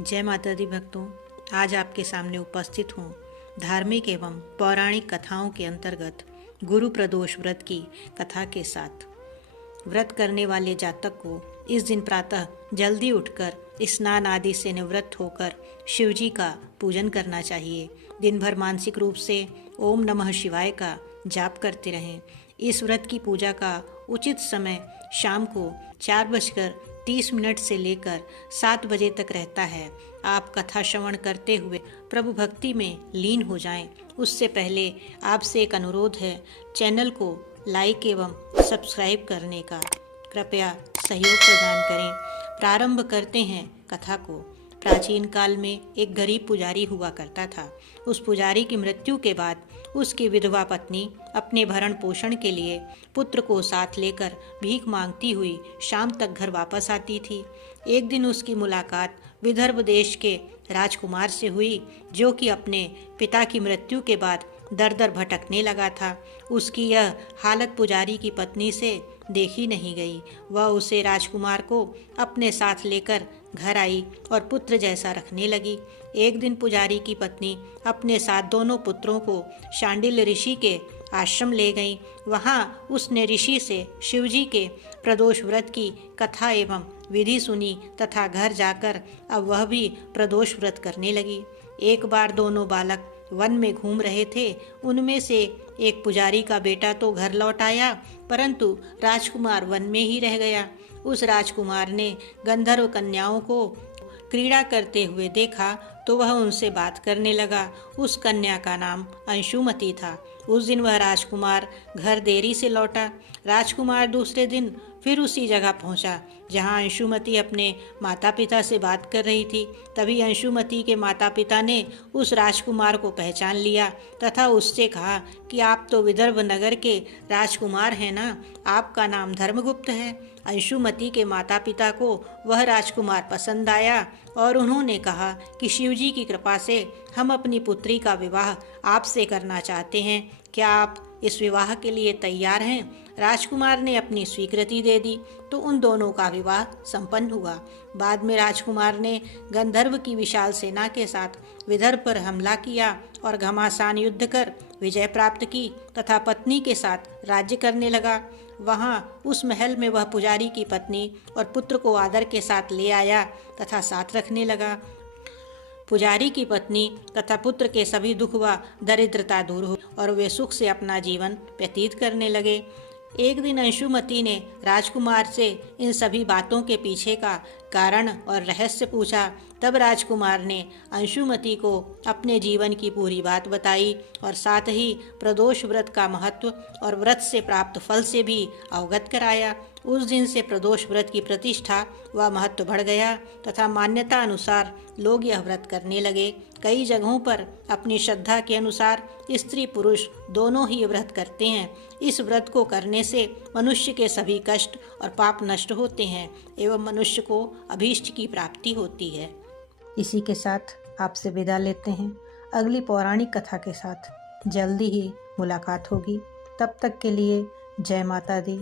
जय माता दी भक्तों, आज आपके सामने उपस्थित हूँ धार्मिक एवं पौराणिक कथाओं के अंतर्गत गुरु प्रदोष व्रत की कथा के साथ। व्रत करने वाले जातक को इस दिन प्रातः जल्दी उठकर स्नान आदि से निवृत्त होकर शिवजी का पूजन करना चाहिए। दिन भर मानसिक रूप से ओम नमः शिवाय का जाप करते रहें। इस व्रत की पूजा का उचित समय शाम को 4:30 से लेकर 7 बजे तक रहता है। आप कथा श्रवण करते हुए प्रभु भक्ति में लीन हो जाएं। उससे पहले आपसे एक अनुरोध है, चैनल को लाइक एवं सब्सक्राइब करने का कृपया सहयोग प्रदान करें। प्रारंभ करते हैं कथा को। प्राचीन काल में एक गरीब पुजारी हुआ करता था। उस पुजारी की मृत्यु के बाद उसकी विधवा पत्नी अपने भरण पोषण के लिए पुत्र को साथ लेकर भीख मांगती हुई शाम तक घर वापस आती थी। एक दिन उसकी मुलाकात विदर्भ देश के राजकुमार से हुई, जो कि अपने पिता की मृत्यु के बाद दर दर भटकने लगा था। उसकी यह हालत पुजारी की पत्नी से देखी नहीं गई। वह उसे राजकुमार को अपने साथ लेकर घर आई और पुत्र जैसा रखने लगी। एक दिन पुजारी की पत्नी अपने साथ दोनों पुत्रों को शांडिल्य ऋषि के आश्रम ले गई। वहाँ उसने ऋषि से शिवजी के प्रदोष व्रत की कथा एवं विधि सुनी तथा घर जाकर अब वह भी प्रदोष व्रत करने लगी। एक बार दोनों बालक वन में घूम रहे थे। उनमें से एक पुजारी का बेटा तो घर लौट आया, परंतु राजकुमार वन में ही रह गया। उस राजकुमार ने गंधर्व कन्याओं को क्रीड़ा करते हुए देखा तो वह उनसे बात करने लगा। उस कन्या का नाम अंशुमति था। उस दिन वह राजकुमार घर देरी से लौटा। राजकुमार दूसरे दिन फिर उसी जगह पहुंचा जहां अंशुमति अपने माता पिता से बात कर रही थी। तभी अंशुमति के माता पिता ने उस राजकुमार को पहचान लिया तथा उससे कहा कि आप तो विदर्भ नगर के राजकुमार हैं ना, आपका नाम धर्मगुप्त है। अंशुमति के माता पिता को वह राजकुमार पसंद आया और उन्होंने कहा कि शिवजी की कृपा से हम अपनी पुत्री का विवाह आपसे करना चाहते हैं। क्या आप इस विवाह के लिए तैयार हैं? राजकुमार ने अपनी स्वीकृति दे दी तो उन दोनों का विवाह संपन्न हुआ। बाद में राजकुमार ने गंधर्व की विशाल सेना के साथ विदर्भ पर हमला किया और घमासान युद्ध कर विजय प्राप्त की तथा पत्नी के साथ राज्य करने लगा। वहाँ उस महल में वह पुजारी की पत्नी और पुत्र को आदर के साथ ले आया तथा साथ रखने लगा। पुजारी की पत्नी तथा पुत्र के सभी दुख व दरिद्रता दूर हुई और वे सुख से अपना जीवन व्यतीत करने लगे। एक दिन अंशुमति ने राजकुमार से इन सभी बातों के पीछे का कारण और रहस्य पूछा। तब राजकुमार ने अंशुमति को अपने जीवन की पूरी बात बताई और साथ ही प्रदोष व्रत का महत्व और व्रत से प्राप्त फल से भी अवगत कराया। उस दिन से प्रदोष व्रत की प्रतिष्ठा व महत्व बढ़ गया तथा मान्यता अनुसार लोग यह व्रत करने लगे। कई जगहों पर अपनी श्रद्धा के अनुसार स्त्री पुरुष दोनों ही व्रत करते हैं। इस व्रत को करने से मनुष्य के सभी कष्ट और पाप नष्ट होते हैं एवं मनुष्य को अभीष्ट की प्राप्ति होती है। इसी के साथ आपसे विदा लेते हैं। अगली पौराणिक कथा के साथ जल्दी ही मुलाकात होगी। तब तक के लिए जय माता दी।